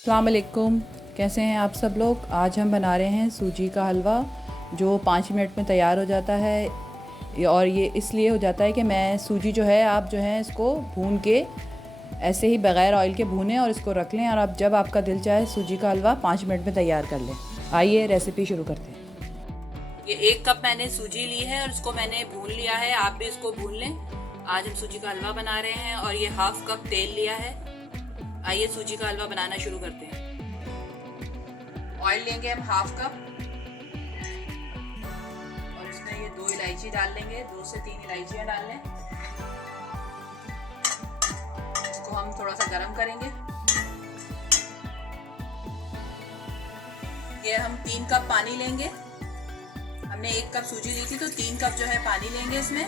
अस्सलाम वालेकुम। कैसे हैं आप सब लोग। आज हम बना रहे हैं सूजी का हलवा जो 5 मिनट में तैयार हो जाता है। और ये इसलिए हो जाता है कि मैं सूजी जो है आप जो है इसको भून के ऐसे ही बग़ैर ऑयल के भूनें और इसको रख लें, और आप जब आपका दिल चाहे सूजी का हलवा 5 मिनट में तैयार कर लें। आइए रेसिपी शुरू करते हैं। ये 1 कप मैंने सूजी ली है और इसको मैंने भून लिया है। आप भी इसको भून लें। आज हम सूजी का हलवा बना रहे हैं। और ये 1/2 कप तेल लिया है। आइए सूजी का हलवा बनाना शुरू करते हैं। ऑयल लेंगे हम 1/2 कप और इसमें ये 2 इलायची डाल लेंगे। 2 से 3 इलायचियां डाल लें। इसको हम थोड़ा सा गरम करेंगे। ये हम 3 कप पानी लेंगे। हमने 1 कप सूजी ली थी तो 3 कप जो है पानी लेंगे इसमें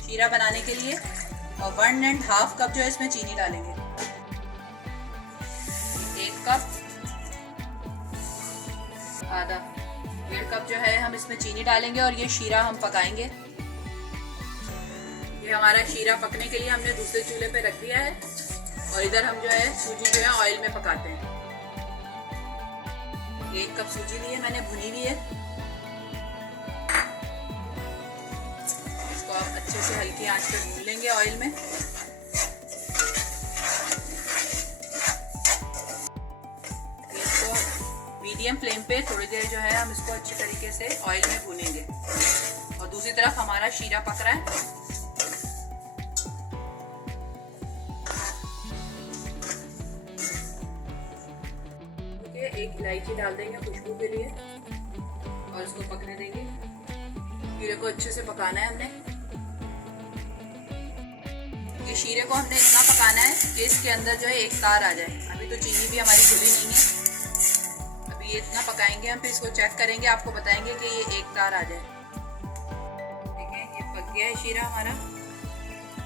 शीरा बनाने के लिए। और 1.5 कप जो है इसमें चीनी डालेंगे। 1 कप आधा 1.5 कप जो है हम इसमें चीनी डालेंगे और ये शीरा हम पकाएंगे। ये हमारा शीरा पकने के लिए हमने दूसरे चूल्हे पे रख दिया है और इधर हम जो है सूजी जो है ऑयल में पकाते हैं। 1 कप सूजी ली है मैंने, भुनी ली है। इसको आप अच्छे से हल्की आंच पे भून लेंगे ऑयल में। मीडियम फ्लेम पे थोड़ी देर जो है हम इसको अच्छी तरीके से ऑयल में भूनेंगे। और दूसरी तरफ हमारा शीरा पक रहा है। ठीक है, 1 इलायची डाल देंगे खुशबू के लिए और इसको पकने देंगे। शीरे को अच्छे से पकाना है हमने। ये शीरे को हमने इतना पकाना है कि इसके अंदर जो है एक तार आ जाए। अभी तो चीनी भी हमारी घुली नहीं है। ये इतना पकाएंगे हम, फिर इसको चेक करेंगे, आपको बताएंगे कि ये एक तार आ जाए। देखें ये पक गया है शीरा हमारा।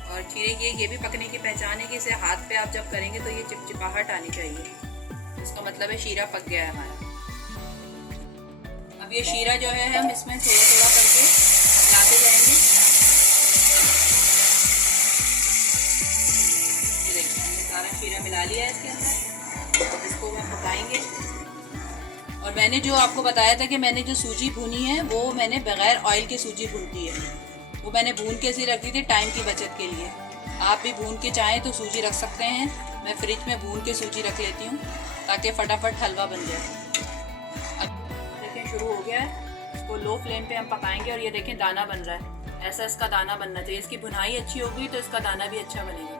और शीरे की ये भी पकने की पहचान है कि इसे हाथ पे आप जब करेंगे तो ये चिपचिपाहट आनी चाहिए। इसका मतलब है शीरा पक गया है हमारा। अब ये शीरा जो है हम इसमें थोड़ा थोड़ा करके मिलाते जाएंगे। ये देखिए हमने सारा शीरा मिला लिया है इसके अंदर। इसको हम पकाएंगे। और मैंने जो आपको बताया था कि मैंने जो सूजी भूनी है वो मैंने बगैर ऑयल की सूजी भूनती है। वो मैंने भून के ऐसे रख दी थी टाइम की बचत के लिए। आप भी भून के चाहें तो सूजी रख सकते हैं। मैं फ्रिज में भून के सूजी रख लेती हूँ ताकि फटाफट हलवा बन जाए। अब देखें शुरू हो गया है। इसको लो फ्लेम पे हम पकाएंगे और ये देखें दाना बन रहा है। ऐसा इसका दाना बनना चाहिए। इसकी भुनाई अच्छी होगी तो इसका दाना भी अच्छा बनेगा।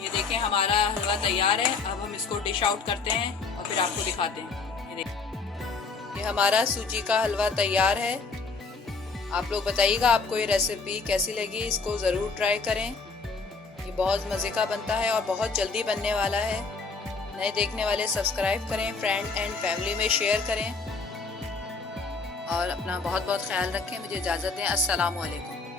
ये देखें हमारा हलवा तैयार है। अब हम इसको डिश आउट करते हैं और फिर आपको दिखाते हैं। ये हमारा सूजी का हलवा तैयार है। आप लोग बताइएगा आपको ये रेसिपी कैसी लगी। इसको ज़रूर ट्राई करें। ये बहुत मज़े का बनता है और बहुत जल्दी बनने वाला है। नए देखने वाले सब्सक्राइब करें, फ्रेंड एंड फैमिली में शेयर करें और अपना बहुत बहुत ख्याल रखें। मुझे इजाज़त दें। अस्सलाम वालेकुम।